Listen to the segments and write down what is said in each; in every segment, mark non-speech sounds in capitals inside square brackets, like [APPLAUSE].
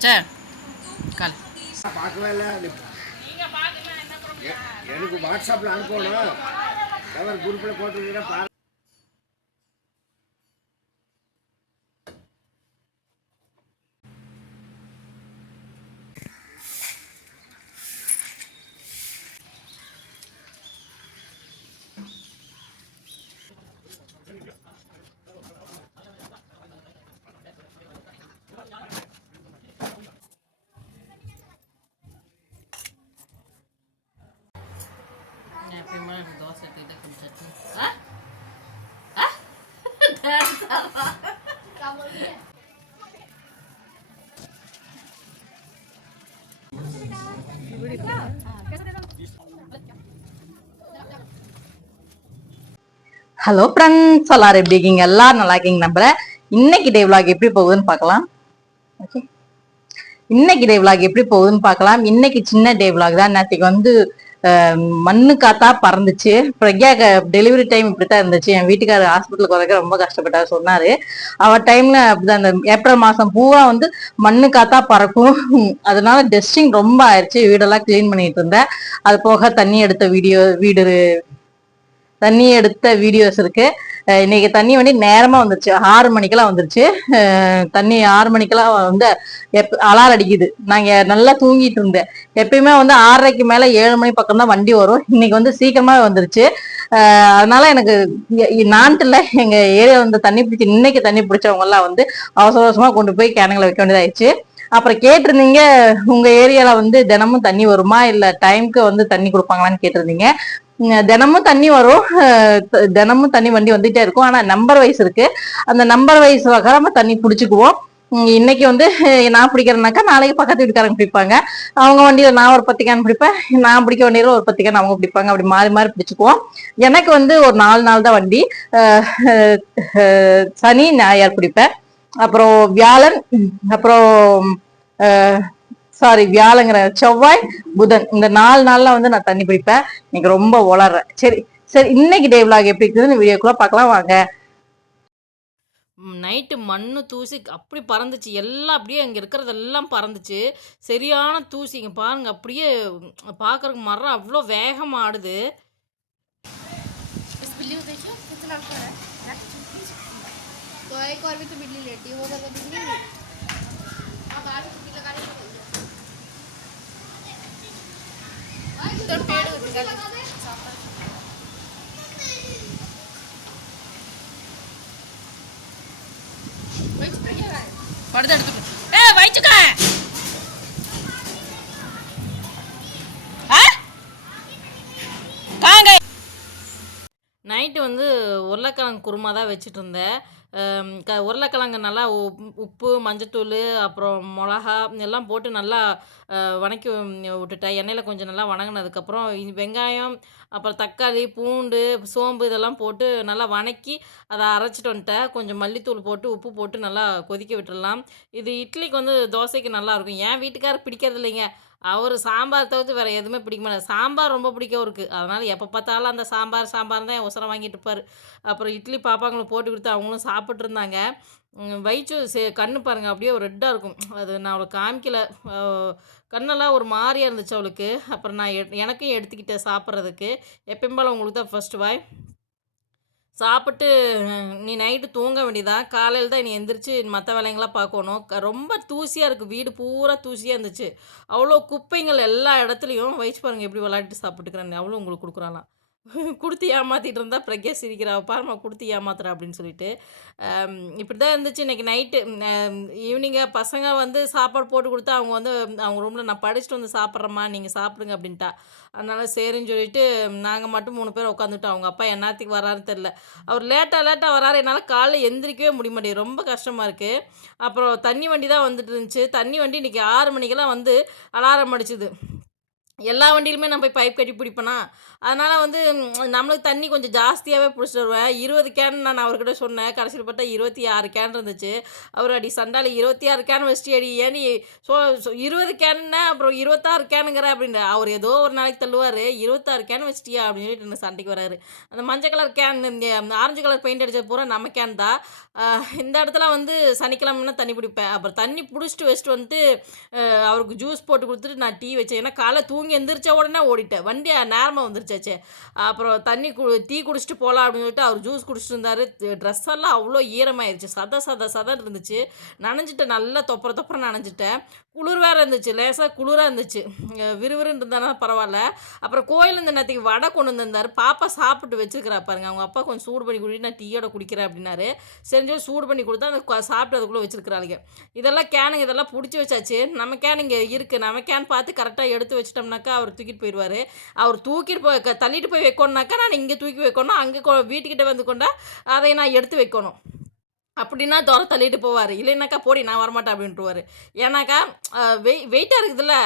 அச்சா கால். பார்க்கவே இல்லை. எனக்கு வாட்ஸ்அப்பில் அனுப்பணும். அவர் குரூப்பில் போட்டுருக்கீங்க ஹலோ ஃப்ரெண்ட்ஸ் எல்லாரும் எப்படி இருக்கீங்க? எல்லாரும் நல்லா இருக்கீங்க நம்புறேன். இன்னைக்கு டே vlog எப்படி போகுதுன்னு பார்க்கலாம். ஓகே இன்னைக்கு டே vlog எப்படி போகுதுன்னு பார்க்கலாம். இன்னைக்கு சின்ன டே விளாக் தான். நேற்றுக்கு வந்து மண்ணு காத்தா பறந்துச்சு. பிரக்யா டெலிவரி டைம் இப்படித்தான் இருந்துச்சு. என் வீட்டுக்காரர் ஹாஸ்பிட்டலுக்கு வரக்க ரொம்ப கஷ்டப்பட்டாரு சொன்னாரு. அவர் டைம்ல அப்படிதான் அந்த ஏப்ரல் மாசம் பூரா வந்து மண்ணு காத்தா பறக்கும். அதனால டஸ்டிங் ரொம்ப ஆயிடுச்சு வீடெல்லாம் க்ளீன் பண்ணிட்டு இருந்தேன். அது போக தண்ணி எடுத்த வீடியோ வீடு தண்ணி எடுத்த வீடியோஸ் இருக்கு. இன்னைக்கு தண்ணி வண்டி நேரமா வந்துருச்சு. ஆறு மணிக்கெல்லாம் வந்துருச்சு. தண்ணி ஆறு மணிக்கெல்லாம் வந்து எப் அலார் அடிக்குது. நாங்க நல்லா தூங்கிட்டு இருந்தேன். எப்பயுமே வந்து ஆறரைக்கு மேல ஏழு மணி பக்கம் தான் வண்டி வரும். இன்னைக்கு வந்து சீக்கிரமா வந்துருச்சு. அதனால எனக்கு நான்ட்டுல எங்க ஏரியா வந்து தண்ணி பிடிச்சி இன்னைக்கு தண்ணி பிடிச்சவங்க எல்லாம் வந்து அவசர அவசரமா கொண்டு போய் கேனுங்களை வைக்க வேண்டியதாயிடுச்சு. அப்புறம் கேட்டிருந்தீங்க உங்க ஏரியால வந்து தினமும் தண்ணி வருமா? இல்ல டைம்க்கு வந்து தண்ணி கொடுப்பாங்களான்னு கேட்டிருந்தீங்க. தினமும் தண்ணி வரும். தினமும் தண்ணி வண்டி வந்துட்டே இருக்கும். ஆனா நம்பர் வைஸ் இருக்கு. அந்த நம்பர் வைஸ் வகாம தண்ணி பிடிச்சிக்குவோம். இன்னைக்கு வந்து நான் பிடிக்கிறேனாக்கா நாளைக்கு பக்கத்து வீட்டுக்காரங்க பிடிப்பாங்க. அவங்க வண்டியில நான் ஒரு பத்து கேன் பிடிப்பேன். நான் பிடிக்க வண்டியில ஒரு பத்து கேன் அவங்க பிடிப்பாங்க. அப்படி மாறி மாறி பிடிச்சுக்குவோம். எனக்கு வந்து ஒரு நாலு நாள் தான் வண்டி. சனி ஞாயிறு பிடிப்பேன். அப்புறம் வியாழன் அப்புறம் சாரி வியாழங்கிற செவ்வாய் புதன் இந்த நாலு நாள்ல வந்து நான் தண்ணி பிடிப்பேன் இன்னைக்கு ரொம்ப உளறேன் சரி சரி இன்னைக்கு டே vlog எப்படி இருக்குதுன்னு வீடியோக்குள்ள பார்க்கலாம் வாங்க நைட்டு மண்ணு தூசி அப்படி பறந்துச்சு எல்லாம் அப்படியே அங்கே இருக்கிறதெல்லாம் பறந்துச்சு சரியான தூசி இங்கே பாருங்க அப்படியே பார்க்கறதுக்கு மரம் அவ்வளோ வேகமாக ஆடுது इस बिल्ली को देखिए कितना बड़ा है तो एक और भी तो बिल्ली लेटी है वो अगर वो படுத்து எடுத்து ஏ நைட்டு வந்து உருளைக்கிழங்கு குருமா தான் வச்சுட்டு இருந்தேன். க உருளைக்கிழங்கு நல்லா உப்பு மஞ்சத்தூள் அப்புறம் மிளகா எல்லாம் போட்டு நல்லா வணக்கி விட்டுட்டேன் எண்ணெயில் கொஞ்சம் நல்லா வணங்கினதுக்கப்புறம் வெங்காயம் அப்புறம் தக்காளி பூண்டு சோம்பு இதெல்லாம் போட்டு நல்லா வணக்கி அதை அரைச்சிட்டு வந்துட்டேன் கொஞ்சம் மல்லித்தூள் போட்டு உப்பு போட்டு நல்லா கொதிக்க விட்டுடலாம். இது இட்லிக்கு வந்து தோசைக்கு நல்லாயிருக்கும் ஏன் என் வீட்டுக்காரர் பிடிக்கிறது இல்லைங்க அவர் சாம்பார் தவிர்த்து வேறு எதுவுமே பிடிக்க மாட்டார். சாம்பார் ரொம்ப பிடிக்கும் அவருக்கு. அதனால் எப்போ பார்த்தாலும் அந்த சாம்பார் சாம்பார் தான் உசரம் வாங்கிட்டு இருப்பார். அப்புறம் இட்லி பாப்பாங்களும் போட்டு கொடுத்து அவங்களும் சாப்பிட்ருந்தாங்க வயிற்று சே கண்ணு பாருங்கள் அப்படியே ஒரு ரெட்டாக இருக்கும். அது நான் அவளுக்கு காமிக்கல. கண்ணெல்லாம் ஒரு மாதிரியாக இருந்துச்சு அவளுக்கு. அப்புறம் நான் எ எனக்கும் எடுத்துக்கிட்டேன் சாப்பிட்றதுக்கு. எப்பயும் போல் உங்களுக்கு தான் ஃபர்ஸ்ட் வாய் சாப்பிட்டு நீ நைட்டு தூங்க வேண்டியதா? காலையில் தான் நீ எந்திரிச்சு மற்ற வேலைங்களாம் பார்க்கணும். ரொம்ப தூசியாக இருக்குது வீடு பூரா தூசியாக இருந்துச்சு. அவ்வளோ குப்பைங்கள் எல்லா இடத்துலையும். வயிற்று பாருங்கள் எப்படி விளாட்டு சாப்பிட்டுக்கிறேன் அவ்வளோ உங்களுக்கு கொடுக்குறாளாம். கொடுத்து ஏமாற்றிட்டு இருந்தால் பிரக்யா சிரிக்கிறா பாருமா கொடுத்து ஏமாத்துறா அப்படின்னு சொல்லிட்டு. இப்படி தான் இருந்துச்சு. இன்னைக்கு நைட்டு ஈவினிங்காக பசங்க வந்து சாப்பாடு போட்டு கொடுத்தா அவங்க வந்து அவங்க ரூமில் நான் படிச்சுட்டு வந்து சாப்பிட்றேம்மா நீங்கள் சாப்பிடுங்க அப்படின்ட்டா. அதனால் சரின்னு சொல்லிட்டு நாங்கள் மட்டும் மூணு பேர் உட்காந்துட்டோம் அவங்க அப்பா என்னத்துக்கு வராருன்னு தெரில அவர் லேட்டாக லேட்டாக வராரு. என்னால் காலைல எந்திரிக்கவே முடிய மாட்டேங்குது. ரொம்ப கஷ்டமாக இருக்குது அப்புறம் தண்ணி வண்டி தான் வந்துட்டு இருந்துச்சு. தண்ணி வண்டி இன்றைக்கி ஆறு மணிக்கெல்லாம் வந்து அலாரம் அடிச்சுது. எல்லா வண்டியிலுமே நான் போய் பைப் கட்டி பிடிப்பேனா? அதனால் வந்து நம்மளுக்கு தண்ணி கொஞ்சம் ஜாஸ்தியாகவே பிடிச்சிட்டு வருவேன். இருபது கேன் நான் அவர்கிட்ட சொன்னேன். கடைசியில் பார்த்தா இருபத்தி ஆறு கேன் இருந்துச்சு. அவர் அடி சண்டால் இருபத்தி ஆறு கேன் வச்சுட்டு அடி ஏன் நீ ஸோ இருபது கேனுன்னா அப்புறம் இருபத்தாறு கேனுங்கிற அப்படின்ற அவர் ஏதோ ஒரு நாளைக்கு தள்ளுவார். இருபத்தாறு கேன் வச்சிட்டியா அப்படின்னு சொல்லிட்டு என்ன சண்டைக்கு வராரு. அந்த மஞ்சள் கலர் கேன் இந்த ஆரஞ்சு கலர் பெயிண்ட் அடித்தது பூரா நம்ம கேன் தான். இந்த இடத்துல வந்து சனிக்கிழமைனா தண்ணி பிடிப்பேன். அப்புறம் தண்ணி பிடிச்சிட்டு வச்சுட்டு வந்துட்டு அவருக்கு ஜூஸ் போட்டு கொடுத்துட்டு நான் டீ வச்சேன். ஏன்னா காலை தூங்கி எந்திரிச்ச உடனே ஓடிட்டேன். வண்டி நேரமாக வந்துருச்சாச்சே. அப்புறம் தண்ணி கு டீ குடிச்சிட்டு போகலாம் அப்படின்னு சொல்லிட்டு அவர் ஜூஸ் குடிச்சிட்டு இருந்தார். ட்ரெஸ் எல்லாம் அவ்வளோ ஈரமாயிருச்சு. சத சத சதன்னு இருந்துச்சு. நனைஞ்சிட்டேன். நல்லா தொப்புற தொப்புற நனைஞ்சிட்டேன். குளிர் வேறு இருந்துச்சு. லேசாக குளிராக இருந்துச்சு. விறுவிறுன்னு இருந்தாலும் பரவாயில்ல. அப்புறம் கோயில் இந்த நேரத்துக்கு வடை கொண்டு வந்திருந்தார். பாப்பா சாப்பிட்டு வச்சிருக்கிறா பாருங்க. அவங்க அப்பா கொஞ்சம் சூடு பண்ணி குடி நான் டீயோட குடிக்கிறேன் அப்படின்னாரு. செஞ்சு சூடு பண்ணி கொடுத்தா அந்த சாப்பிட்டு அதுக்குள்ளே வச்சுருக்கிறாளுங்க இதெல்லாம் கேனுங்க. இதெல்லாம் பிடிச்சி வச்சாச்சு. நம்ம கேன் இங்கே இருக்குது நம்ம கேன் பார்த்து கரெக்டாக எடுத்து வச்சிட்டோம்னாக்கா அவர் தூக்கிட்டு போயிடுவார் அவர் தூக்கிட்டு போய் தள்ளிட்டு போய் வைக்கணும்னாக்கா நான் இங்கே தூக்கி வைக்கணும். அங்கே வீட்டுக்கிட்ட வந்து கொண்டா அதை நான் எடுத்து வைக்கணும். அப்படின்னா தோற தள்ளிட்டு போவார். இல்லைனாக்கா போடி நான் வரமாட்டேன் அப்படின்ட்டுவார். ஏன்னாக்கா வெய் வெயிட்டாக இருக்குதுல்ல.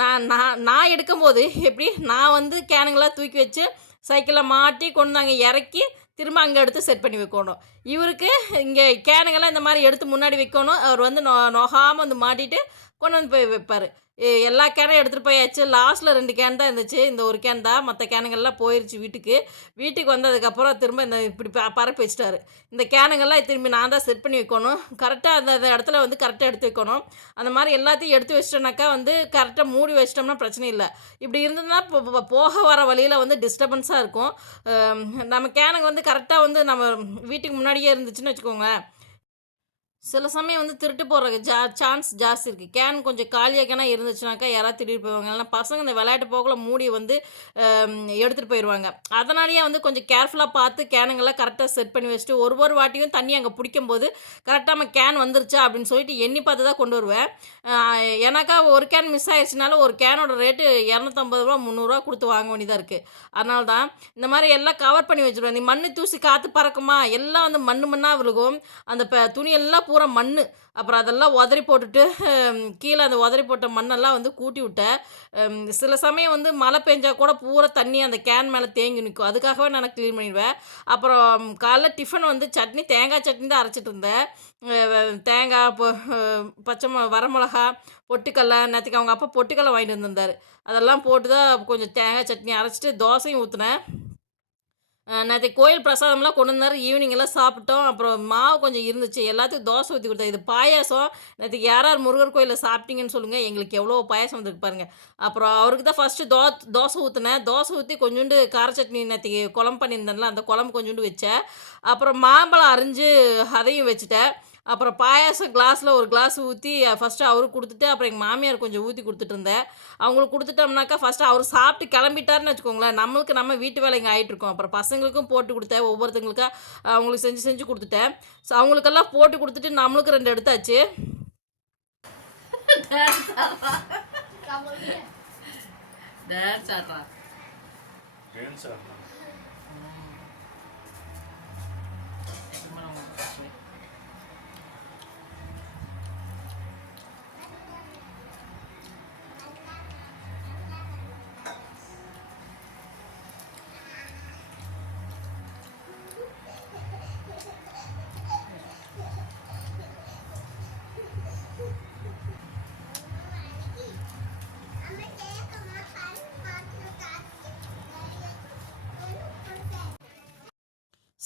நான் நான் நான் எடுக்கும்போது எப்படி நான் வந்து கேனுங்களாக தூக்கி வச்சு சைக்கிளில் மாட்டி கொண்டு அங்கே இறக்கி திரும்ப அங்கே எடுத்து செட் பண்ணி வைக்கணும். இவருக்கு இங்கே கேனுங்கெல்லாம் இந்த மாதிரி எடுத்து முன்னாடி வைக்கணும். அவர் வந்து நொ நொகாமல் வந்து மாட்டிட்டு கொண்டு வந்து போய் வைப்பார். எல்லா கேனும் எடுத்துகிட்டு போயாச்சு லாஸ்ட்டில் ரெண்டு கேன் தான் இருந்துச்சு. இந்த ஒரு கேன் தான். மற்ற கேனுங்கள்லாம் போயிருச்சு வீட்டுக்கு. வீட்டுக்கு வந்ததுக்கப்புறம் திரும்ப இந்த இப்படி ப- பரப்பி வச்சிட்டாரு. இந்த கேனுங்கெல்லாம் திரும்பி நான் தான் செட் பண்ணி வைக்கணும். கரெக்டாக அந்த அந்த இடத்துல வந்து கரெக்டாக எடுத்து வைக்கணும். அந்த மாதிரி எல்லாத்தையும் எடுத்து வச்சிட்டோம்னாக்கா வந்து கரெக்டாக மூடி வச்சிட்டோம்னா பிரச்சனை இல்லை. இப்படி இருந்ததுன்னா இப்போ போக வர வழியில் வந்து டிஸ்டர்பன்ஸாக இருக்கும். நம்ம கேனுங்க வந்து கரெக்டாக வந்து நம்ம வீட்டுக்கு முன்னாடியே இருந்துச்சுன்னு வச்சுக்கோங்களேன். சில சமயம் வந்து திருட்டு போடுறதுக்கு ஜா சான்ஸ் ஜாஸ்தி இருக்குது கேன் கொஞ்சம் காலியாக்கனா இருந்துச்சுனாக்கா யாராவது திருடி போவாங்க இல்லைனா பசங்க இந்த விளையாட்டு போக்கில் மூடி வந்து எடுத்துகிட்டு போயிடுவாங்க. அதனாலேயே வந்து கொஞ்சம் கேர்ஃபுல்லாக பார்த்து கேனுங்கெல்லாம் கரெக்டாக செட் பண்ணி வச்சுட்டு ஒரு ஒரு வாட்டியும் தண்ணி அங்கே பிடிக்கும் போது கரெக்டாக நம்ம கேன் வந்துருச்சா அப்படின்னு சொல்லிட்டு எண்ணி பார்த்து தான் கொண்டு வருவேன். ஏன்னாக்கா ஒரு கேன் மிஸ் ஆயிடுச்சுனாலும் ஒரு கேனோட ரேட்டு இரநூத்தம்பது ரூபா முந்நூறுரூவா கொடுத்து வாங்க வேண்டியதாக இருக்குது அதனால தான் இந்த மாதிரி எல்லாம் கவர் பண்ணி வச்சுருவேன். நீ மண் தூசி காற்று பறக்குமா? எல்லாம் வந்து மண் மண்ணாக விழுகும். அந்த ப துணியெல்லாம் பூரா மண் அப்புறம் அதெல்லாம் உதறி போட்டுட்டு கீழே அந்த உதறி போட்ட மண்ணெல்லாம் வந்து கூட்டி விட்டேன் சில சமயம் வந்து மழை பெஞ்சா கூட பூரா தண்ணி அந்த கேன் மேலே தேங்கி நிற்கும் அதுக்காகவே நான் க்ளீன் பண்ணிடுவேன். அப்புறம் காலைல டிஃபன் வந்து சட்னி தேங்காய் சட்னி தான் அரைச்சிட்டு இருந்தேன். தேங்காய் பச்சை மொ வரமிளகா பொட்டுக்கடலை நேற்றுக்கு அவங்க அப்பா பொட்டுக்கடலை வாங்கிட்டு வந்திருந்தார். அதெல்லாம் போட்டு தான் கொஞ்சம் தேங்காய் சட்னி அரைச்சிட்டு தோசையும் ஊற்றினேன் நேற்று கோயில் பிரசாதம்லாம் கொண்டு வந்தார் ஈவினிங் எல்லாம் சாப்பிட்டோம். அப்புறம் மாவு கொஞ்சம் இருந்துச்சு. எல்லாத்துக்கும் தோசை ஊற்றி கொடுத்தேன். இது பாயாசம். நேற்றுக்கு யார் யார் முருகர் கோயிலில் சாப்பிட்டீங்கன்னு சொல்லுங்கள் எங்களுக்கு எவ்வளோ பாயாசம் வந்துருக்கு பாருங்கள் அப்புறம் அவருக்கு தான் ஃபஸ்ட்டு தோ தோசை ஊற்றினேன் தோசை ஊற்றி கொஞ்சோண்டு கார சட்னி நேற்றுக்கு குழம்பு பண்ணியிருந்தேன்ல அந்த குழம்பு கொஞ்சோண்டு வச்சேன். அப்புறம் மாம்பழம் அரிஞ்சு அதையும் வச்சுட்டேன். அப்புறம் பாயாசம் கிளாஸில் ஒரு கிளாஸ் ஊற்றி ஃபஸ்ட்டு அவருக்கு கொடுத்துட்டு அப்புறம் எங்கள் மாமியார் கொஞ்சம் ஊற்றி கொடுத்துட்டு இருந்தேன். அவங்களுக்கு கொடுத்துட்டோம்னாக்கா ஃபஸ்ட்டு அவர் சாப்பிட்டு கிளம்பிட்டாருன்னு வச்சுக்கோங்களேன். நம்மளுக்கு நம்ம வீட்டு வேலைங்க ஆகிட்டுருக்கோம் அப்புறம் பசங்களுக்கும் போட்டு கொடுத்தேன். ஒவ்வொருத்தங்களுக்காக அவங்களுக்கு செஞ்சு செஞ்சு கொடுத்துட்டேன். ஸோ அவங்களுக்கெல்லாம் போட்டு கொடுத்துட்டு நம்மளுக்கு ரெண்டு எடுத்தாச்சு. டான்ஸ் ஆடுறான் டான்ஸ் ஆடுறான்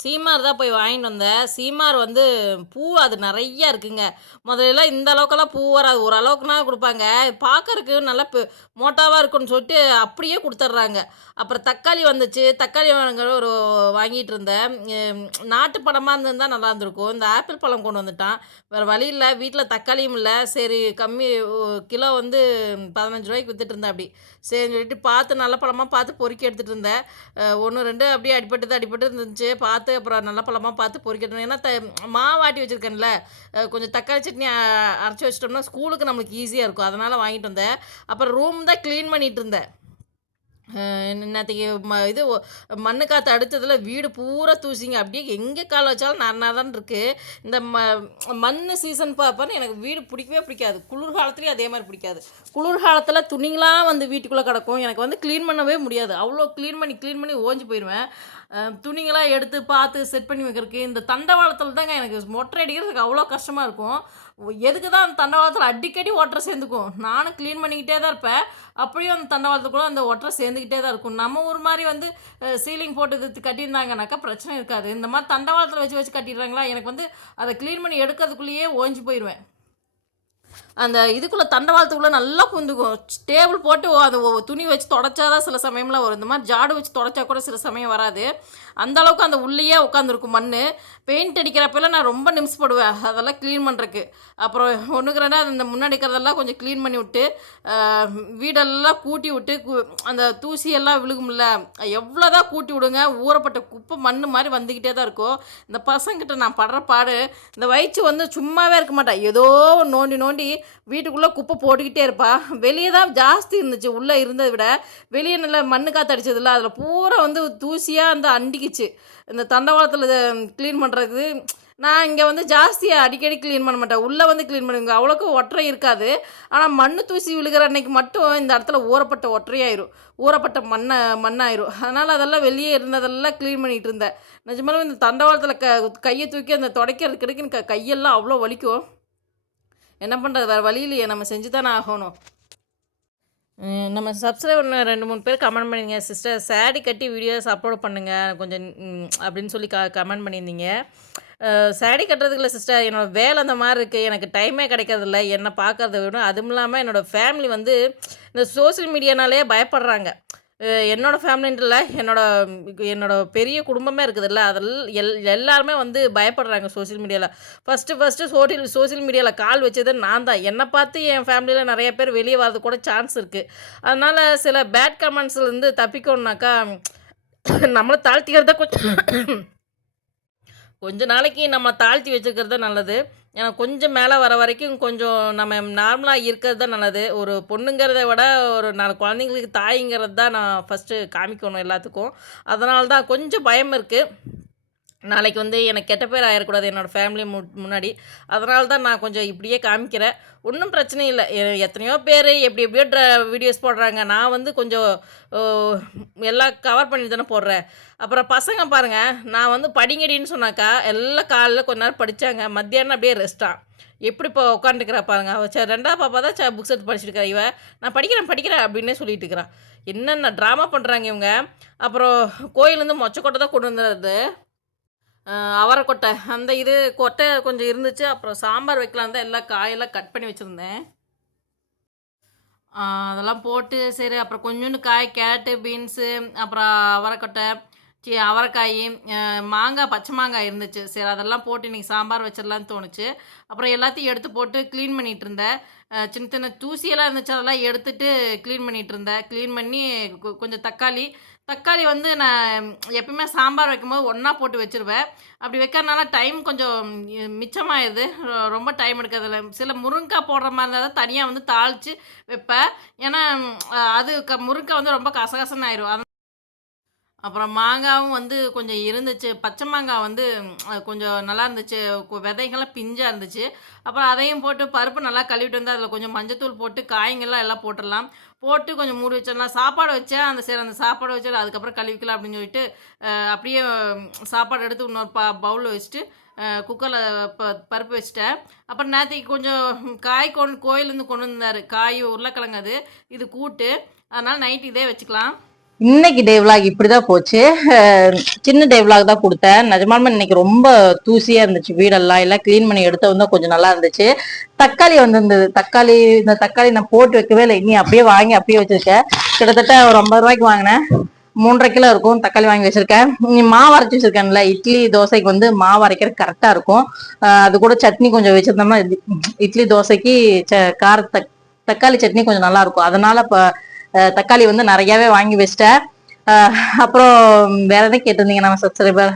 சீமார் தான் போய் வாங்கிட்டு வந்தேன் சீமார் வந்து பூ அது நிறையா இருக்குங்க. முதல்ல இந்த அளவுக்கெல்லாம் பூ வராது. ஓரளவுக்குனா கொடுப்பாங்க. பார்க்கறதுக்கு நல்லா மோட்டாவாக இருக்குன்னு சொல்லிட்டு அப்படியே கொடுத்துட்றாங்க. அப்புறம் தக்காளி வந்துச்சு. தக்காளி ஒரு வாங்கிட்டு இருந்தேன் நாட்டு பழமாக இருந்திருந்தா நல்லா இருந்திருக்கும். இந்த ஆப்பிள் பழம் கொண்டு வந்துட்டான். வேறு வழி இல்லை. வீட்டில் தக்காளியும் இல்லை. சரி கம்மி கிலோ வந்து பதினஞ்சு ரூபாய்க்கு வித்துட்டு இருந்தேன் அப்படி. சரின்னு சொல்லிட்டு பார்த்து நல்ல பழமாக பார்த்து பொறுக்கி எடுத்துகிட்டு இருந்தேன். ஒன்று ரெண்டு அப்படியே அடிபட்டு அடிபட்டு இருந்துச்சு. பார்த்து அப்புறம் நல்ல பழமாக பார்த்து பொறிக்கணும் ஏன்னா த மாவாட்டி வச்சுருக்கேன்ல கொஞ்சம் தக்காளி சட்னி அரைச்சி வச்சிட்டோம்னா ஸ்கூலுக்கு நம்மளுக்கு ஈஸியாக இருக்கும். அதனால் வாங்கிட்டு வந்தேன். அப்புறம் ரூம் தான் க்ளீன் பண்ணிகிட்டு இருந்தேன். நேற்றுக்கு ம இது மண்ணு காற்று அடித்ததில் வீடு பூரா தூசிங்க. அப்படியே எங்கே கால் வச்சாலும் நன்னா தான் இருக்குது இந்த ம மண் சீசன் பார்ப்பேன்னு எனக்கு வீடு பிடிக்கவே பிடிக்காது. குளிர்காலத்துலேயும் அதே மாதிரி பிடிக்காது. குளிர்காலத்தில் துணிங்களாம் வந்து வீட்டுக்குள்ளே கிடக்கும். எனக்கு வந்து க்ளீன் பண்ணவே முடியாது. அவ்வளோ க்ளீன் பண்ணி க்ளீன் பண்ணி ஓஞ்சி போயிடுவேன் அஹ் துணிங்களாம் எடுத்து பார்த்து செட் பண்ணி வைக்கிறதுக்கு இந்த தண்டவாளத்தில் தாங்க எனக்கு மொட்டை அடிக்கிறதுக்கு அவ்வளோ கஷ்டமாக இருக்கும். எதுக்கு தான் அந்த தண்டவாளத்தில் அடிக்கடி ஒட்டரை சேர்ந்துக்கும்? நானும் க்ளீன் பண்ணிக்கிட்டே தான் இருப்பேன். அப்படியும் அந்த தண்டவாளத்துக்குள்ள அந்த ஒட்டரை சேர்ந்துக்கிட்டே தான் இருக்கும். நம்ம ஊர் மாதிரி வந்து சீலிங் போட்டு இது கட்டியிருந்தாங்கனாக்கா பிரச்சனை இருக்காது. இந்த மாதிரி தண்டவாளத்தில் வச்சு வச்சு கட்டிடுறாங்களா எனக்கு வந்து அதை க்ளீன் பண்ணி எடுக்கிறதுக்குள்ளேயே ஓஞ்சி போயிடுவேன் அந்த இதுக்குள்ளே தண்டவாளத்துக்குள்ளே நல்லா புந்துக்கும். டேபிள் போட்டு அந்த துணி வச்சு தொடச்சாதான் சில சமயம்லாம் வரும். இந்த மாதிரி ஜாடு வச்சு தொடச்சா கூட சில சமயம் வராது. அந்த அளவுக்கு அந்த உள்ளேயே உட்காந்துருக்கும் மண் பெயிண்ட் அடிக்கிறப்பெல்லாம் நான் ரொம்ப நிமிஷம் போடுவேன். அதெல்லாம் க்ளீன் பண்ணுறக்கு அப்புறம் ஒன்றுக்கு ரெண்டா அந்த முன்னாடி இருக்கிறதெல்லாம் கொஞ்சம் க்ளீன் பண்ணி விட்டு வீடெல்லாம் கூட்டி விட்டு அந்த தூசியெல்லாம் விழுகும்ல எவ்வளோ தான் கூட்டி விடுங்க ஊறப்பட்ட குப்பை மண் மாதிரி வந்துக்கிட்டே தான் இருக்கும். இந்த பசங்கிட்ட நான் படுற பாடு இந்த வயிற்று வந்து சும்மாவே இருக்க மாட்டேன். ஏதோ நோண்டி நோண்டி வீட்டுக்குள்ளே குப்பை போட்டுக்கிட்டே இருப்பா. வெளியே தான் ஜாஸ்தி இருந்துச்சு. உள்ளே இருந்ததை விட வெளியே நல்லா மண்ணு காற்று அதில் பூரா வந்து தூசியாக அந்த அண்டிக்குச்சு. இந்த தண்டவாளத்தில் க்ளீன் பண்ணுறதுக்கு நான் இங்கே வந்து ஜாஸ்தியாக அடிக்கடி க்ளீன் பண்ண மாட்டேன். உள்ளே வந்து க்ளீன் பண்ணுங்க அவ்வளோக்கு ஒற்றை இருக்காது. ஆனால் மண் தூசி விழுகிற அன்னைக்கு மட்டும் இந்த இடத்துல ஊறப்பட்ட ஒற்றையாயிரும். ஊறப்பட்ட மண்ணை மண்ணாயிரும். அதனால் அதெல்லாம் வெளியே இருந்ததெல்லாம் க்ளீன் பண்ணிகிட்டு இருந்தேன். நிஜமாலும் இந்த தண்டவாளத்தில் க கையை தூக்கி அந்த துடைக்கிறது கிடைக்குன்னு க கையெல்லாம் அவ்வளோ வலிக்கும். என்ன பண்ணுறது வேறு வழி இல்லையே நம்ம செஞ்சு தானே ஆகணும் நம்ம சப்ஸ்கிரைபர் ரெண்டு மூணு பேர் கமெண்ட் பண்ணிங்க சிஸ்டர் சாரி கட்டி வீடியோஸ் அப்லோட் பண்ணுங்கள் கொஞ்சம் அப்படின்னு சொல்லி க கமெண்ட் பண்ணியிருந்தீங்க. சாடி கட்டுறதுக்குள்ள சிஸ்டர் என்னோடய வேலை அந்த மாதிரி இருக்குது எனக்கு டைமே கிடைக்கிறதில்ல. என்னை பார்க்கறத விட அதுவும் இல்லாமல் என்னோடய ஃபேமிலி வந்து இந்த சோஷியல் மீடியானாலே பயப்படுறாங்க. என்னோடய ஃபேமிலின்ட்டு இல்லை என்னோடய என்னோட பெரிய குடும்பமே இருக்குதுல்ல அதெல்லாம் எல் எல்லாருமே வந்து பயப்படுறாங்க சோஷியல் மீடியாவில் ஃபஸ்ட்டு ஃபஸ்ட்டு சோஷியல் சோஷியல் மீடியாவில் கால் வச்சது நான் தான். என்னை பார்த்து என் ஃபேமிலியில் நிறைய பேர் வெளியே வரது கூட சான்ஸ் இருக்குது அதனால் சில பேட் கமெண்ட்ஸ்லேருந்து தப்பிக்கணுனாக்கா நம்மளை தாழ்த்திக்கிறத கொஞ்சம் கொஞ்ச நாளைக்கு நம்ம தாழ்த்தி வச்சுக்கிறது தான் நல்லது. ஏன்னா கொஞ்சம் மேலே வர வரைக்கும் கொஞ்சம் நம்ம நார்மலாக இருக்கிறது தான் நல்லது. ஒரு பொண்ணுங்கிறத விட ஒரு நாலு குழந்தைங்களுக்கு தாய்ங்கிறது தான் நான் ஃபஸ்ட்டு காமிக்கணும் எல்லாத்துக்கும். அதனால தான் கொஞ்சம் பயம் இருக்குது நாளைக்கு வந்து எனக்கு கெட்ட பேர் ஆயிடக்கூடாது என்னோடய ஃபேமிலி மு முன்னாடி. அதனால தான் நான் கொஞ்சம் இப்படியே காமிக்கிறேன். ஒன்றும் பிரச்சனை இல்லை. எத்தனையோ பேர் எப்படி எப்படியோ ட்ர வீடியோஸ் போடுறாங்க. நான் வந்து கொஞ்சம் எல்லாம் கவர் பண்ணி தானே போடுறேன். அப்புறம் பசங்க பாருங்கள் நான் வந்து படிங்கடின்னு சொன்னாக்கா எல்லாம் காலைல கொஞ்ச நேரம் படித்தாங்க மத்தியானம் அப்படியே ரெஸ்ட்டாக எப்படி இப்போ உட்காந்துக்கிறா பாருங்க. அவள் சரி ரெண்டா பாப்பா தான் ச புக்ஸ் எடுத்து படிச்சுட்டு இவ நான் படிக்கிறேன் படிக்கிறேன் அப்படின்னே சொல்லிட்டு இருக்கிறான் என்னென்ன ட்ராமா பண்ணுறாங்க இவங்க? அப்புறம் கோயிலேருந்து மொச்சக்கொட்டை தான் கொண்டு வந்துடுறது அவரைக்கொட்டை அந்த இது கொட்டை கொஞ்சம் இருந்துச்சு. அப்புறம் சாம்பார் வைக்கலாம் தான் எல்லா காயெல்லாம் கட் பண்ணி வச்சுருந்தேன். அதெல்லாம் போட்டு சரி அப்புறம் கொஞ்சோண்டு காய் கேரட்டு பீன்ஸு அப்புறம் அவரைக்கொட்டை சி அவரைக்காய் மாங்காய் பச்சை மாங்காய் இருந்துச்சு. சரி அதெல்லாம் போட்டு இன்றைக்கி சாம்பார் வச்சிடலான்னு தோணுச்சு. அப்புறம் எல்லாத்தையும் எடுத்து போட்டு க்ளீன் பண்ணிகிட்டு இருந்தேன். சின்ன சின்ன தூசியெல்லாம் இருந்துச்சு அதெல்லாம் எடுத்துட்டு க்ளீன் பண்ணிகிட்டு இருந்தேன். க்ளீன் பண்ணி கொஞ்சம் தக்காளி தக்காளி வந்து நான் எப்பயுமே சாம்பார் வைக்கும்போது ஒன்றா போட்டு வச்சுருவேன். அப்படி வைக்கிறதுனால டைம் கொஞ்சம் மிச்சமாயிடுது. ரொம்ப டைம் எடுக்கிறதுல சில முருங்கைக்காய் போடுற மாதிரி இருந்தால் தனியாக வந்து தாளித்து வைப்பேன். ஏன்னா அது க முருங்கைக்காய் வந்து ரொம்ப கசகசன்னு ஆயிடும் அப்புறம் மாங்காவும் வந்து கொஞ்சம் இருந்துச்சு. பச்சை மாங்காய் வந்து அது கொஞ்சம் நல்லா இருந்துச்சு. கு- விதைகள்லாம் பிஞ்சாக இருந்துச்சு. அப்புறம் அதையும் போட்டு பருப்பு நல்லா கழுவிட்டு வந்து அதில் கொஞ்சம் மஞ்சத்தூள் போட்டு காய்ங்கெல்லாம் எல்லாம் போட்டுடலாம். போட்டு கொஞ்சம் மூடி வச்சிடலாம். சாப்பாடு வச்சேன் அந்த சரி அந்த சாப்பாடு வச்சு அதுக்கப்புறம் கழுவிக்கலாம் அப்படின்னு சொல்லிட்டு அப்படியே சாப்பாடு எடுத்து இன்னொரு ப பவுலில் வச்சுட்டு குக்கரில் ப பருப்பு வச்சுட்டேன். அப்புறம் நேற்றுக்கு கொஞ்சம் காய் கொண்டு கோயிலேருந்து கொண்டு வந்தார். காய் உருளைக்கிழங்கு அது. இது கூட்டு. அதனால் நைட்டு இதே வச்சுக்கலாம். இன்னைக்கு டே vlog இப்படிதான் போச்சு. சின்ன டே தான் கொடுத்தேன். நிஜமாலுமே இன்னைக்கு ரொம்ப தூசியா இருந்துச்சு வீடெல்லாம். எல்லாம் க்ளீன் பண்ணி எடுத்து வந்து கொஞ்சம் நல்லா இருந்துச்சு. தக்காளி வந்திருந்தது. தக்காளி இந்த தக்காளி நான் போட்டு வைக்கவே இல்லை. இனி அப்படியே வாங்கி அப்படியே வச்சிருக்கேன். கிட்டத்தட்ட ஒரு ஐம்பது ரூபாய்க்கு வாங்கினேன். மூன்றரை கிலோ இருக்கும் தக்காளி வாங்கி வச்சிருக்கேன். நீ மாவு அரைச்சி வச்சிருக்கேன்ல. இட்லி தோசைக்கு வந்து மாவு அரைக்கிறது கரெக்டா இருக்கும். அது கூட சட்னி கொஞ்சம் வச்சிருந்தோம்னா இட்லி- தோசைக்கு ச- கார தக் தக்காளி சட்னி கொஞ்சம் நல்லா இருக்கும். அதனால இப்போ தக்காளி வந்து நிறையவே வாங்கி வச்சிட்டேன். அப்புறம் வேற எதாவது கேட்டிருந்தீங்க? நம்ம சப்ஸ்கிரைபர்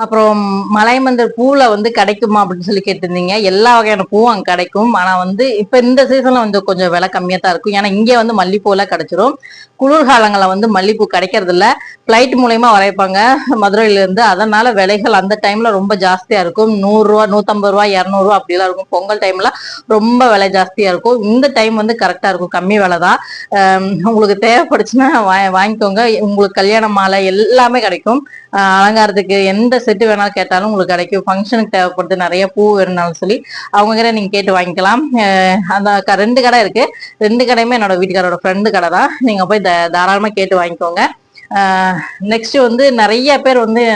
அப்புறம் மலைமந்தர் பூவில் வந்து கிடைக்குமா அப்படின்னு சொல்லி கேட்டிருந்தீங்க. எல்லா வகையான பூவும் அங்கே கிடைக்கும். ஆனால் வந்து இப்போ இந்த சீசனில் வந்து கொஞ்சம் விலை கம்மியாக தான் இருக்கும். ஏன்னா இங்கே வந்து மல்லிப்பூலாம் கிடைச்சிரும். குளிர்காலங்களில் வந்து மல்லிப்பூ கிடைக்கிறது இல்லை ஃப்ளைட் மூலயமா வரைப்பாங்க மதுரையிலேருந்து. அதனால் விலைகள் அந்த டைமில் ரொம்ப ஜாஸ்தியாக இருக்கும். நூறுரூவா நூற்றம்பது ரூபா இரநூறுவா அப்படிலாம் இருக்கும். பொங்கல் டைமில் ரொம்ப விலை ஜாஸ்தியாக இருக்கும். இந்த டைம் வந்து கரெக்டாக இருக்கும். கம்மி விலை தான் உங்களுக்கு தேவைப்படுச்சுன்னா வா- வாங்கிக்கோங்க. உங்களுக்கு கல்யாண மாலை எல்லாமே கிடைக்கும். அலங்காரத்துக்கு எந்த செட்டு வேணாலும் கேட்டாலும் உங்களுக்கு கிடைக்கும். ஃபங்க்ஷனுக்கு தேவைப்படுது. நிறைய பூ வேணும்னாலும் சொல்லி அவங்க கிட்ட நீங்க கேட்டு வாங்கிக்கலாம். அந்த க- ரெண்டு கடை இருக்கு. ரெண்டு கடையுமே என்னோட வீட்டுக்காரோட ஃப்ரெண்டு கடை தான். நீங்க போய் த- தாராளமா கேட்டு வாங்கிக்கோங்க. நெக்ஸ்ட் வந்து நிறைய பேர் வந்து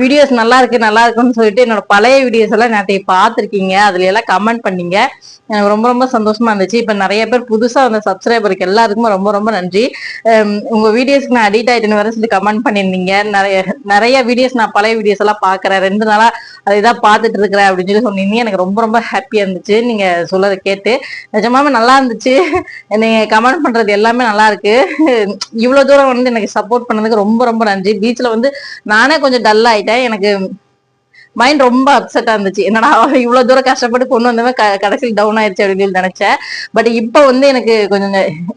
வீடியோஸ் நல்லா இருக்கு நல்லா இருக்குன்னு சொல்லிட்டு என்னோட பழைய வீடியோஸ் எல்லாம் நேற்றைய பார்த்துருக்கீங்க அதுல எல்லாம் கமெண்ட் பண்ணீங்க. எனக்கு ரொம்ப ரொம்ப சந்தோஷமா இருந்துச்சு. இப்ப நிறைய பேர் புதுசா வந்த சப்ஸ்கிரைபருக்கு எல்லாருக்குமே ரொம்ப ரொம்ப நன்றி. உங்க வீடியோஸ்க்கு நான் அடிக்ட் ஆயிட்டேன்னு வர சொல்லி கமெண்ட் பண்ணியிருந்தீங்க. நிறைய நிறைய வீடியோஸ் நான் பழைய வீடியோஸ் எல்லாம் பாக்குறேன். ரெண்டு நாளா அதை தான் பார்த்துட்டு இருக்கிறேன் அப்படின்னு சொல்லி சொன்னீங்க. எனக்கு ரொம்ப ரொம்ப ஹாப்பியா இருந்துச்சு. நீங்க சொல்லதை கேட்டு நிஜமாவே நல்லா இருந்துச்சு. நீங்க கமெண்ட் பண்றது எல்லாமே நல்லா இருக்கு இவ்வளவு தூரம் வந்து எனக்கு சப்போர்ட் பண்ணதுக்கு ரொம்ப ரொம்ப நன்றி. பீச்ல வந்து நானே கொஞ்சம் டல் ஆயிட்டேன். எனக்கு மைண்ட் ரொம்ப அப்செட்டா இருந்துச்சு. என்னடா இவ்வளவு தூரம் கஷ்டப்பட்டு கொண்டு வந்தவன் க- கடைசியில் டவுன் ஆயிருச்சு அப்படின்னு சொல்லி நினைச்சேன். பட் இப்போ வந்து எனக்கு கொஞ்சம்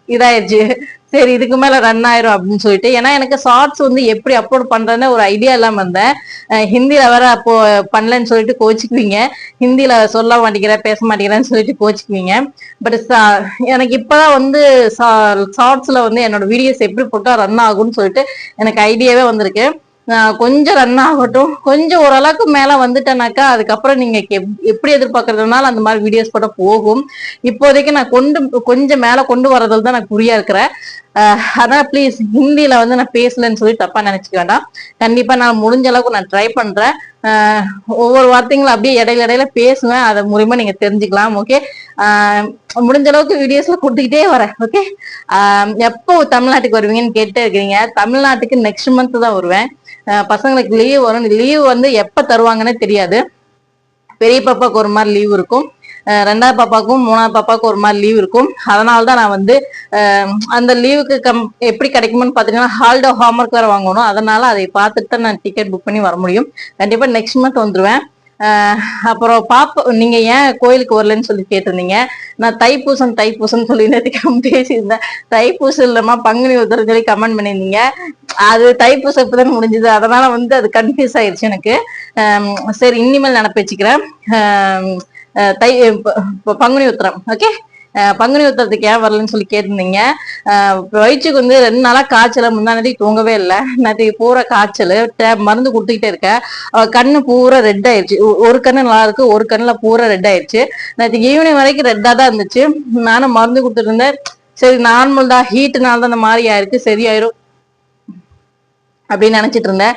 இதாயிருச்சு. சரி இதுக்கு மேல ரன் ஆயிரும் அப்படின்னு சொல்லிட்டு. ஏன்னா எனக்கு ஷார்ட்ஸ் வந்து எப்படி அப்லோட் பண்றேன்னு ஒரு ஐடியா இல்லாம இருந்தேன். ஹிந்தியில வேற அப்போ பண்ணலன்னு சொல்லிட்டு கோச்சிக்குவீங்க. ஹிந்தியில சொல்ல மாட்டேங்கிறேன் பேச மாட்டேங்கிறேன்னு சொல்லிட்டு கோச்சிக்குவீங்க. பட் எனக்கு இப்பதான் வந்து ஷார்ட்ஸ்ல வந்து என்னோட வீடியோஸ் எப்படி போட்டா ரன் ஆகும்னு சொல்லிட்டு எனக்கு ஐடியாவே வந்திருக்கு. கொஞ்சம் ரன் ஆகட்டும். கொஞ்சம் ஓரளவுக்கு மேல வந்துட்டேனாக்கா அதுக்கப்புறம் நீங்க எப்படி எதிர்பார்க்கறதுனால அந்த மாதிரி வீடியோஸ் போட போகும். இப்போதைக்கு நான் கொண்டு கொஞ்சம் மேல கொண்டு வரதுல தான் நான் குறியா இருக்கிறேன். அதான் ப்ளீஸ் ஹிந்தியில வந்து நான் பேசலன்னு சொல்லி தப்பா நினைச்சுக்க வேண்டாம். கண்டிப்பா நான் முடிஞ்ச அளவுக்கு நான் ட்ரை பண்றேன். ஒவ்வொரு வார்த்தைங்களும் அப்படியே இடையில இடையில பேசுவேன். அதை மூலியமா நீங்க தெரிஞ்சுக்கலாம் ஓகே முடிஞ்ச அளவுக்கு வீடியோஸ்ல கொடுத்துக்கிட்டே வரேன் ஓகே எப்போ தமிழ்நாட்டுக்கு வருவீங்கன்னு கேட்டே இருக்கிறீங்க. தமிழ்நாட்டுக்கு நெக்ஸ்ட் மந்த் தான் வருவேன். பசங்களுக்கு லீவ் வரும். லீவ் வந்து எப்ப தருவாங்கன்னே தெரியாது. பெரிய பாப்பாவுக்கு ஒரு மாதிரி லீவ் இருக்கும். ரெண்டாவது பாப்பாவுக்கும் மூணாவது பாப்பாவுக்கும் ஒரு மாதிரி லீவ் இருக்கும். அதனால தான் நான் வந்து அந்த லீவுக்கு கம் எப்படி கிடைக்கும்னு பார்த்தீங்கன்னா ஹாலிடே ஹோம்ஒர்க் வேறு வாங்கணும். அதனால அதை பார்த்துட்டு தான் நான் டிக்கெட் புக் பண்ணி வர முடியும். கண்டிப்பாக நெக்ஸ்ட் மந்த் வந்துருவேன். அப்புறம் பாப்பா நீங்க ஏன் கோயிலுக்கு வரலன்னு சொல்லி கேட்டிருந்தீங்க. நான் தைப்பூசம் தைப்பூசம் சொல்லி நேற்றுக்கு [LAUGHS] பேசியிருந்தேன். தைப்பூசம் இல்லம்மா பங்குனி உத்தரம் சொல்லி கமெண்ட் பண்ணியிருந்தீங்க. அது தைப்பூசம் இப்பதான் முடிஞ்சது. அதனால வந்து அது கன்ஃபியூஸ் ஆயிடுச்சு எனக்கு. சரி இனிமேல் நினப்பு வச்சுக்கிறேன். தை பங்குனி உத்திரம். ஓகே பங்குனி உத்திரத்துக்கு ஏன் வரலன்னு சொல்லி கேட்டிருந்தீங்க. வயிற்றுக்கு வந்து ரெண்டு நாளா காய்ச்சல முன்னாடி தூங்கவே இல்லை. நேற்றுக்கு பூரா காய்ச்சல். மருந்து கொடுத்துக்கிட்டே இருக்கேன். அவ கண்ணு பூரா ரெட் ஆயிடுச்சு ஒரு கண்ணு நல்லா இருக்கு ஒரு கண்ணுல பூரா ரெட் ஆயிடுச்சு நேற்று ஈவினிங் வரைக்கும் ரெட்டா தான் இருந்துச்சு. நானும் மருந்து கொடுத்துட்டு இருந்தேன். சரி நார்மல் தான். ஹீட்டுனால தான் அந்த மாதிரி ஆயிருக்கு. சரியாயிரும் அப்படின்னு நினைச்சிட்டு இருந்தேன்.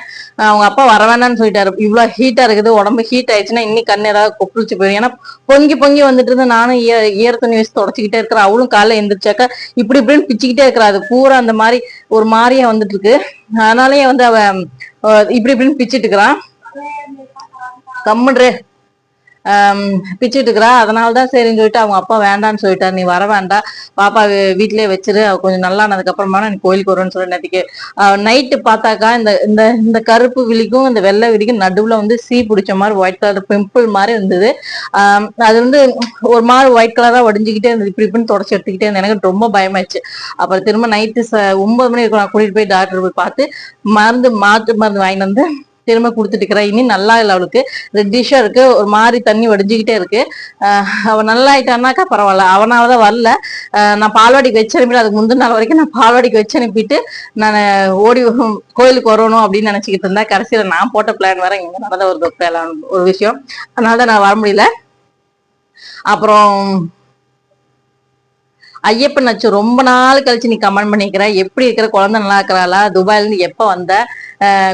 அவங்க அப்பா வர வேணாம்னு சொல்லிட்டாரு. இவ்வளவு ஹீட்டா இருக்குது. உடம்பு ஹீட் ஆயிடுச்சுன்னா இன்னி கண் ஏதாவது கொப்பளிச்சு போயிடும் ஏன்னா பொங்கி பொங்கி வந்துட்டு இருந்து நானும் ஈர ஈர துணி வச்சு தொடச்சிக்கிட்டே இருக்கிறேன். அவளும் காலைல எந்திரிச்சாக்கா இப்படி இப்படின்னு பிச்சுக்கிட்டே இருக்கிறா. அது பூரா அந்த மாதிரி ஒரு மாதிரியா வந்துட்டு இருக்கு. அதனாலயே வந்து அவ இப்படி இப்படின்னு பிச்சுட்டு இருக்கிறான். கம்முன்றே பிச்சுட்டு இருக்கிறா. அதனால தான் சரின்னு சொல்லிட்டு அவங்க அப்பா வேண்டான்னு சொல்லிட்டார் நீ வர வேண்டாம். பாப்பா வீட்டிலேயே வச்சிரு. கொஞ்சம் நல்லா ஆனதுக்கப்புறமா நீ கோயிலுக்கு வருவேன்னு சொல்லி நேற்றுக்கு நைட்டு பார்த்தாக்கா இந்த இந்த இந்த கருப்பு விழிக்கும் இந்த வெள்ளை விழிக்கும் நடுவில் வந்து சீ பிடிச்ச மாதிரி ஒயிட் கலர் பிம்பிள் மாதிரி இருந்தது. அது வந்து ஒரு மாதிரி ஒயிட் கலராக உடஞ்சிக்கிட்டே இருந்தது. இப்படி இப்படின்னு தொடச்சி எடுத்துக்கிட்டே இருந்தது. எனக்கு ரொம்ப பயமாச்சு அப்புறம் திரும்ப நைட்டு ஒன்பது மணி இருக்கும் நான் கூட்டிகிட்டு போய் டாக்டர் போய் பார்த்து மருந்து மாற்று மருந்து வாங்கிட்டு வந்து திரும்ப கொடுத்துட்டு இருக்கிறேன் இனி நல்லா இல்லை அவளுக்கு. ரெட்டிஷா இருக்கு. ஒரு மாதிரி தண்ணி வடிஞ்சுக்கிட்டே இருக்கு. அவள் அவ நல்லா ஆயிட்டானாக்கா பரவாயில்ல. அவனால தான் வரல நான் பால்வாடிக்கு வச்சு அனுப்பிட்டு அதுக்கு முந்தின நாள் வரைக்கும் நான் பால்வாடிக்கு வச்சு அனுப்பிட்டு நான் ஓடி கோயிலுக்கு வரணும் அப்படின்னு நினைச்சுக்கிட்டு இருந்தேன். கடைசியில நான் போட்ட பிளான் வர இங்க நடந்த ஒரு ஒரு விஷயம். அதனால தான் நான் வர முடியல. அப்புறம் ஐயப்பன் நச்சு ரொம்ப நாள் கழிச்சு நீ கமெண்ட் பண்ணிக்கிற. எப்படி இருக்கிற குழந்தை நல்லா இருக்கிறாளா? துபாயில எப்போ எப்ப வந்த?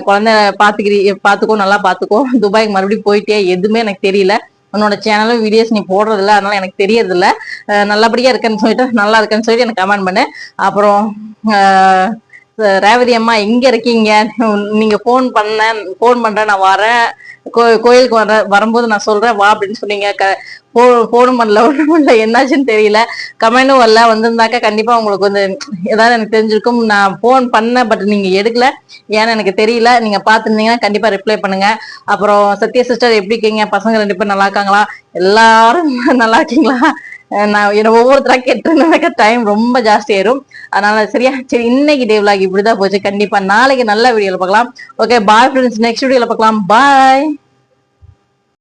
குழந்தை பாத்துக்கிறீ பாத்துக்கோ நல்லா பாத்துக்கோ. [LAUGHS] துபாய்க்கு மறுபடியும் போயிட்டே எதுவுமே எனக்கு தெரியல. உன்னோட சேனலும் வீடியோஸ் நீ போடுறது இல்ல அதனால எனக்கு தெரியறது இல்லை நல்லபடியா இருக்கேன்னு சொல்லிட்டு நல்லா இருக்கேன்னு சொல்லிட்டு எனக்கு கமெண்ட் பண்ணு. அப்புறம் ரேவதி அம்மா எங்க இருக்கீங்க. நீங்க ஃபோன் பண்ண ஃபோன் பண்றேன். நான் வரேன். கோ- கோயிலுக்கு வர வரும்போது நான் சொல்றேன். வா அப்படின்னு சொன்னீங்க. போ ஃபோனும் பண்ணல ஒன்றும் பண்ணல. என்னாச்சுன்னு தெரியல. கமெண்டும் வரல. வந்திருந்தாக்கா கண்டிப்பா உங்களுக்கு வந்து ஏதாவது எனக்கு தெரிஞ்சிருக்கும். நான் ஃபோன் பண்ணேன் பட் நீங்க எடுக்கல. ஏன்னு எனக்கு தெரியல. நீங்க பார்த்துருந்தீங்கன்னா கண்டிப்பா ரிப்ளை பண்ணுங்க. அப்புறம் சத்யா சிஸ்டர் எப்படி இருக்கீங்க? பசங்க ரெண்டு பேரும் நல்லா இருக்காங்களா? எல்லாரும் [LAUGHS] நல்லா இருக்கீங்களா? நான் என்ன ஒவ்வொருத்தரா கேட்டு டைம் ரொம்ப ஜாஸ்தி ஆயிரும். அதனால சரியா சரி இன்னைக்கு டே vlog இப்படிதான் போச்சு. கண்டிப்பா நாளைக்கு நல்ல வீடியோல பார்க்கலாம். ஓகே பாய் ஃப்ரெண்ட்ஸ் நெக்ஸ்ட் வீடியோல பார்க்கலாம். பாய்